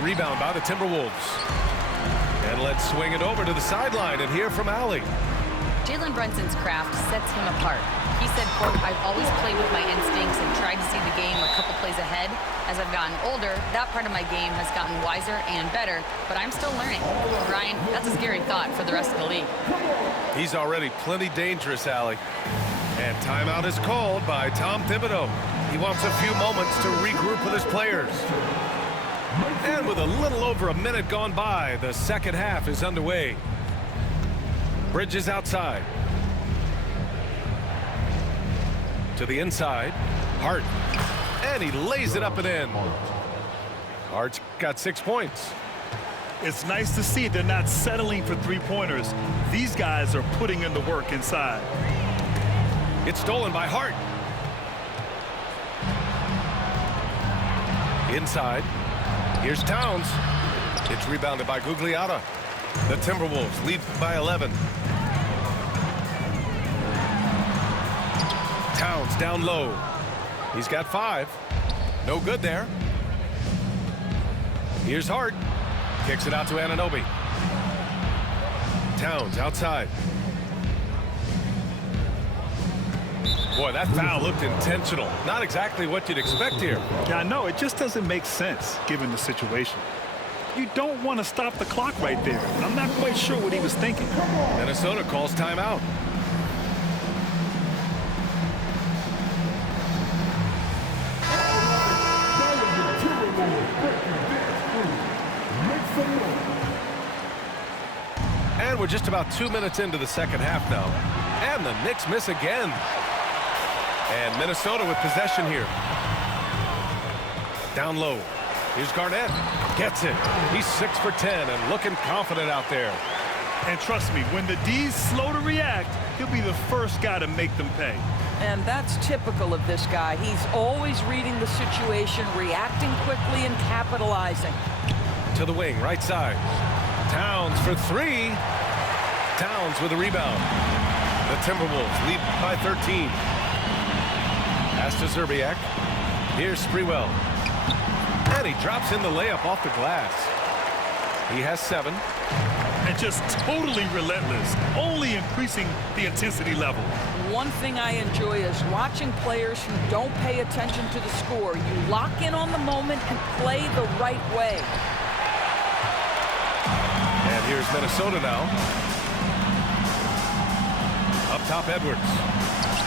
The rebound by the Timberwolves. And let's swing it over to the sideline and hear from Allie. Jalen Brunson's craft sets him apart. He said, quote, "I've always played with my instincts and tried to see the game a couple plays ahead. As I've gotten older, that part of my game has gotten wiser and better, but I'm still learning." Ryan, that's a scary thought for the rest of the league. He's already plenty dangerous, Allie. And timeout is called by Tom Thibodeau. He wants a few moments to regroup with his players. And with a little over a minute gone by, the second half is underway. Bridges outside. To the inside. Hart. And he lays it up and in. Hart's got 6 points. It's nice to see they're not settling for three-pointers. These guys are putting in the work inside. It's stolen by Hart. Inside. Here's Towns. It's rebounded by Gugliotta. The Timberwolves lead by 11. Towns down low. He's got 5. No good there. Here's Hart. Kicks it out to Anunoby. Towns outside. Boy, that foul looked intentional. Not exactly what you'd expect here. Yeah, I know. It just doesn't make sense given the situation. You don't want to stop the clock right there. I'm not quite sure what he was thinking. Minnesota calls timeout. And we're just about 2 minutes into the second half now. And the Knicks miss again. And Minnesota with possession here. Down low. Here's Garnett. Gets it. He's 6 for 10 and looking confident out there. And trust me, when the D's slow to react, he'll be the first guy to make them pay. And that's typical of this guy. He's always reading the situation, reacting quickly and capitalizing. To the wing, right side. Towns for 3. Towns with a rebound. The Timberwolves lead by 13. Pass to Zerbiak. Here's Sprewell. And he drops in the layup off the glass. He has 7. And just totally relentless, only increasing the intensity level. One thing I enjoy is watching players who don't pay attention to the score. You lock in on the moment and play the right way. And here's Minnesota now. Up top, Edwards.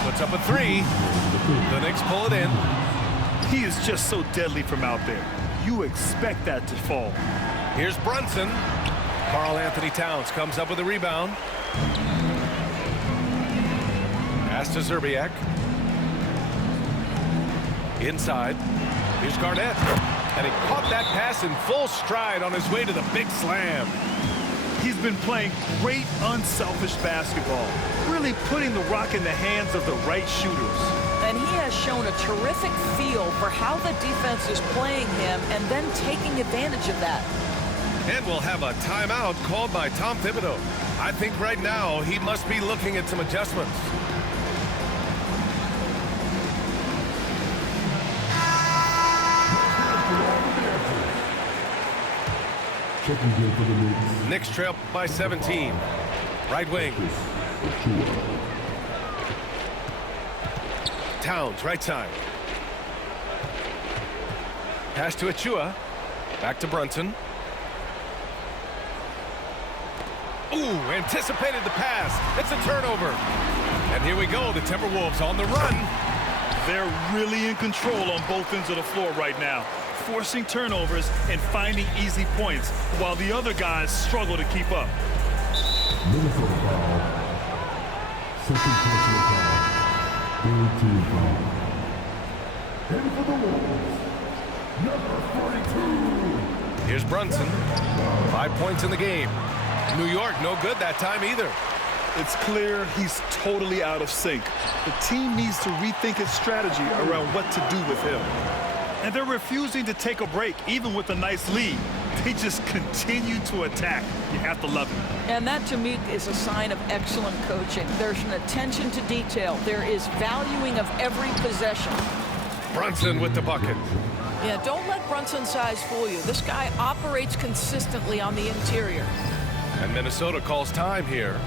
Puts up a 3. The Knicks pull it in. He is just so deadly from out there. You expect that to fall. Here's Brunson. Karl Anthony Towns comes up with a rebound. Pass to Zerbiak. Inside. Here's Garnett. And he caught that pass in full stride on his way to the big slam. He's been playing great, unselfish basketball, really putting the rock in the hands of the right shooters. And he has shown a terrific feel for how the defense is playing him and then taking advantage of that. And we'll have a timeout called by Tom Thibodeau. I think right now he must be looking at some adjustments. Knicks trail by 17. Right wing. Towns, right side. Pass to Achua. Back to Brunson. Ooh, anticipated the pass. It's a turnover. And here we go, the Timberwolves on the run. They're really in control on both ends of the floor right now, forcing turnovers and finding easy points while the other guys struggle to keep up. Minnesota foul. Second personal foul. Third team foul. And for the Wolves, number 42. Here's Brunson. 5 points in the game. New York, no good that time either. It's clear he's totally out of sync. The team needs to rethink its strategy around what to do with him. And they're refusing to take a break, even with a nice lead. They just continue to attack. You have to love it. And that, to me, is a sign of excellent coaching. There's an attention to detail. There is valuing of every possession. Brunson with the bucket. Yeah, don't let Brunson's size fool you. This guy operates consistently on the interior. And Minnesota calls time here.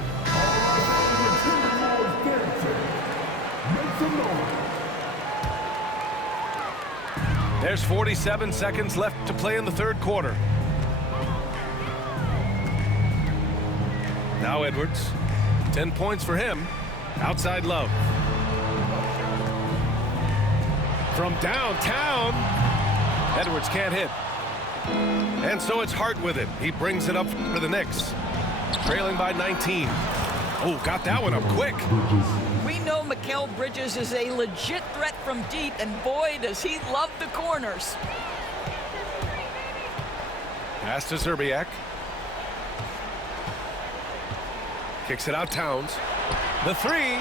There's 47 seconds left to play in the third quarter. Now Edwards. 10 points for him. Outside Love. From downtown, Edwards can't hit. And so it's Hart with it. He brings it up for the Knicks. Trailing by 19. Oh, got that one up quick. We know Mikal Bridges is a legit threat from deep, and boy, does he love the corners. Pass to Zerbiak. Kicks it out, Towns. The three.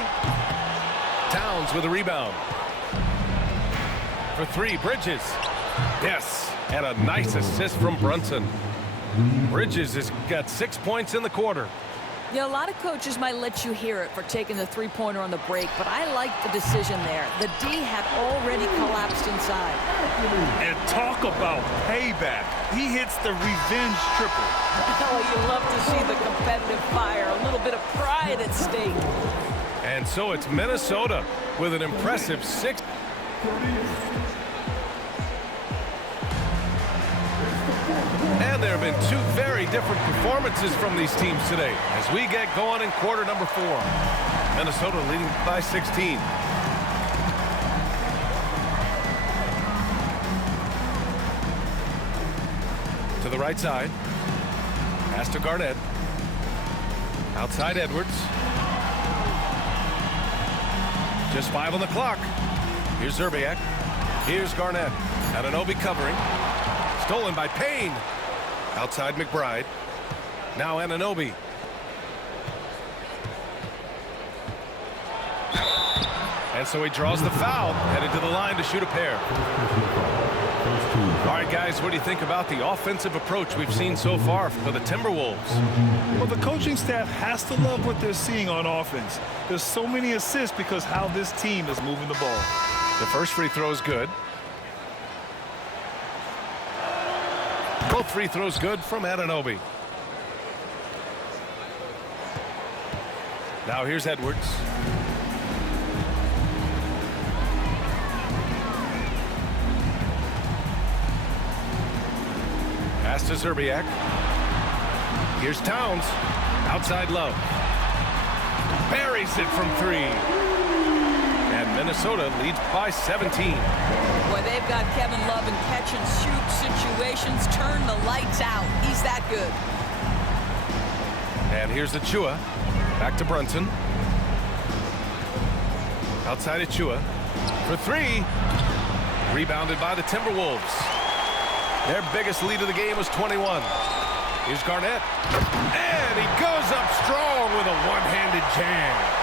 Towns with a rebound. For three, Bridges. Yes, and a nice assist from Brunson. Bridges has got 6 points in the quarter. Yeah, a lot of coaches might let you hear it for taking the three-pointer on the break, but I like the decision there. The D had already collapsed inside. And talk about payback. He hits the revenge triple. Oh, you love to see the competitive fire, a little bit of pride at stake. And so it's Minnesota with an impressive 6. And there have been two very different performances from these teams today as we get going in quarter number 4. Minnesota leading by 16. To the right side. Pass to Garnett. Outside Edwards. Just 5 on the clock. Here's Zerbiak. Here's Garnett. Anunoby covering. Stolen by Payne. Outside McBride. Now Anunoby. And so he draws the foul. Headed to the line to shoot a pair. All right, guys, what do you think about the offensive approach we've seen so far for the Timberwolves? Well, the coaching staff has to love what they're seeing on offense. There's so many assists because how this team is moving the ball. The first free throw is good. Both free throws good from Anunoby. Now here's Edwards. Pass to Zerbiak. Here's Towns. Outside Love. Buries it from 3. And Minnesota leads by 17. Boy, they've got Kevin Love in catch-and-shoot situations. Turn the lights out. He's that good. And here's Achua. Back to Brunson. Outside Achua. For 3. Rebounded by the Timberwolves. Their biggest lead of the game was 21. Here's Garnett. And he goes up strong with a one-handed jam.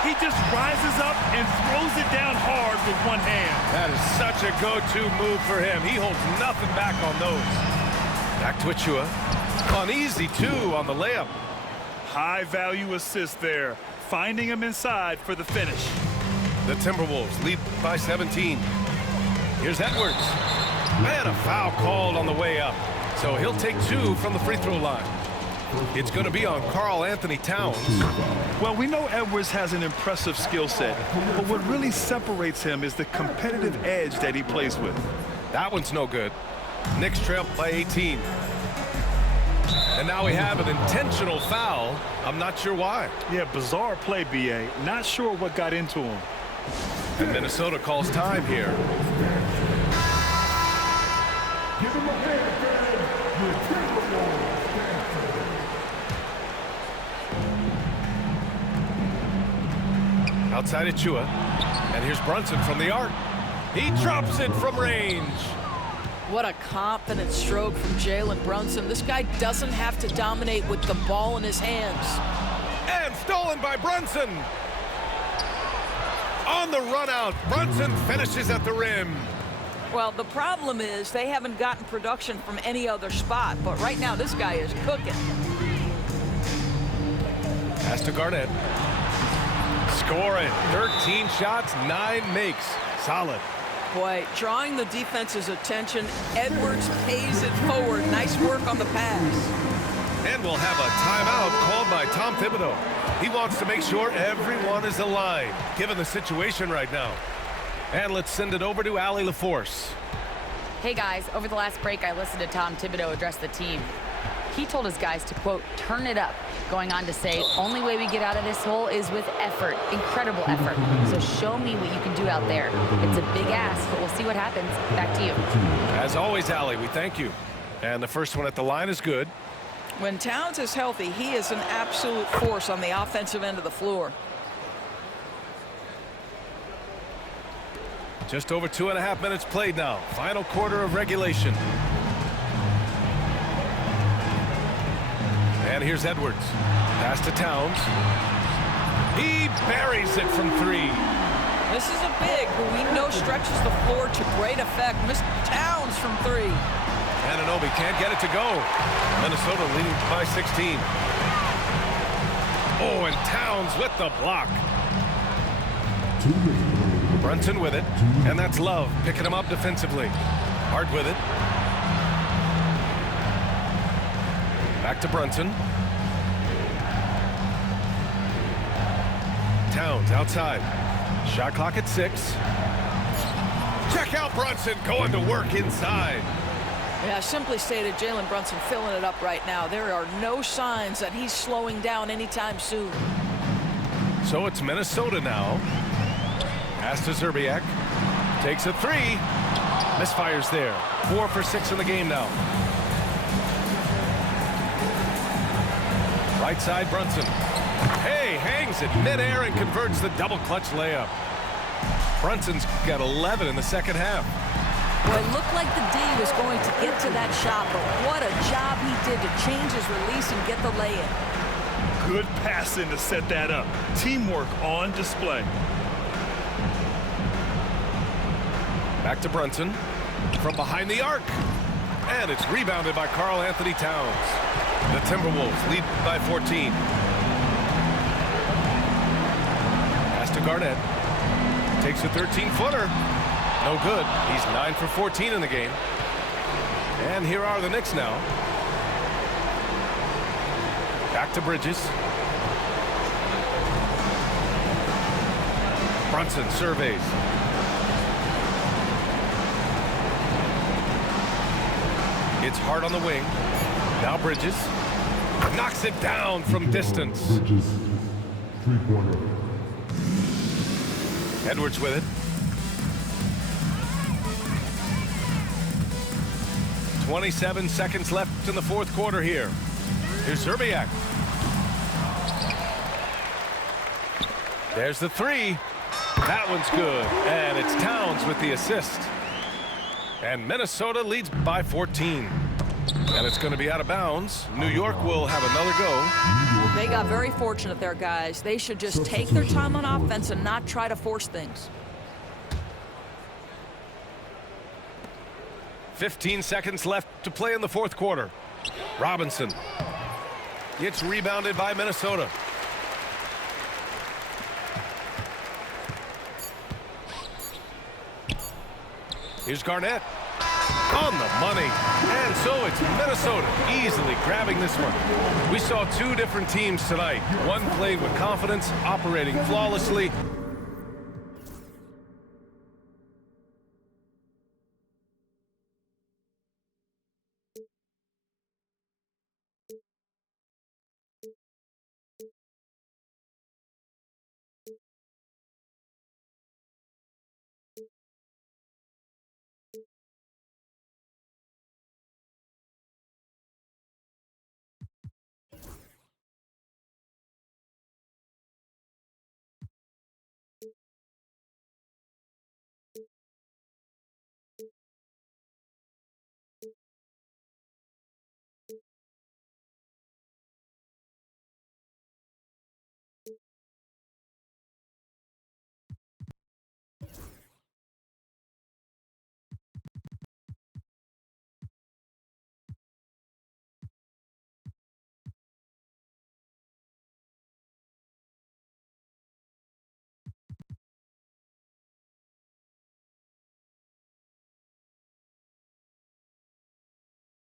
He just rises up and throws it down hard with one hand. That is such a go-to move for him. He holds nothing back on those. Back to Achua. An easy 2 on the layup. High-value assist there. Finding him inside for the finish. The Timberwolves lead by 17. Here's Edwards. And a foul called on the way up. So he'll take 2 from the free throw line. It's going to be on Karl Anthony Towns. Well, we know Edwards has an impressive skill set, but what really separates him is the competitive edge that he plays with. That one's no good. Knicks trail by 18. And now we have an intentional foul. I'm not sure why. Yeah, bizarre play, B.A. Not sure what got into him. And Minnesota calls time here. Give him a hand, Outside Achua. And here's Brunson from the arc. He drops it from range. What a confident stroke from Jalen Brunson. This guy doesn't have to dominate with the ball in his hands. And stolen by Brunson. On the run out, Brunson finishes at the rim. Well, the problem is they haven't gotten production from any other spot, but right now this guy is cooking. Pass to Garnett. Scoring. 13 shots, 9 makes. Solid. Boy, drawing the defense's attention, Edwards pays it forward. Nice work on the pass. And we'll have a timeout called by Tom Thibodeau. He wants to make sure everyone is aligned, given the situation right now. And let's send it over to Allie LaForce. Hey guys, over the last break, I listened to Tom Thibodeau address the team. He told his guys to, quote, turn it up, going on to say, only way we get out of this hole is with effort, incredible effort. So show me what you can do out there. It's a big ask, but we'll see what happens. Back to you. As always, Allie, we thank you. And the first one at the line is good. When Towns is healthy, he is an absolute force on the offensive end of the floor. Just over 2.5 minutes played now. Final quarter of regulation. And here's Edwards. Pass to Towns. He buries it from 3. This is a big who we know stretches the floor to great effect. Missed Towns from 3. Anunoby can't get it to go. Minnesota leading by 16. Oh, and Towns with the block. Brunson with it. And that's Love picking him up defensively. Hart with it. Back to Brunson. Towns outside. Shot clock at 6. Check out Brunson going to work inside. Yeah, simply stated, Jalen Brunson filling it up right now. There are no signs that he's slowing down anytime soon. So it's Minnesota now. Pass to Zerbiak. Takes a 3. Misfires there. 4 for 6 in the game now. Right side, Brunson. Hey, hangs it midair and converts the double clutch layup. Brunson's got 11 in the second half. Well, it looked like the D was going to get to that shot, but what a job he did to change his release and get the lay-in. Good passing to set that up. Teamwork on display. Back to Brunson from behind the arc. And it's rebounded by Karl Anthony Towns. The Timberwolves lead by 14. Pass to Garnett. Takes a 13-footer. No good. He's 9 for 14 in the game. And here are the Knicks now. Back to Bridges. Brunson surveys. It's Hart on the wing. Now Bridges. Knocks it down from distance. Bridges, three-pointer. Edwards with it. 27 seconds left in the fourth quarter here. Here's Zerbiak. There's the 3. That one's good. And it's Towns with the assist. And Minnesota leads by 14. And it's going to be out of bounds. New York will have another go. They got very fortunate there, guys. They should just take their time on offense and not try to force things. 15 seconds left to play in the fourth quarter. Robinson. It's rebounded by Minnesota. Here's Garnett. On the money. And so it's Minnesota easily grabbing this one. We saw two different teams tonight. One played with confidence, operating flawlessly.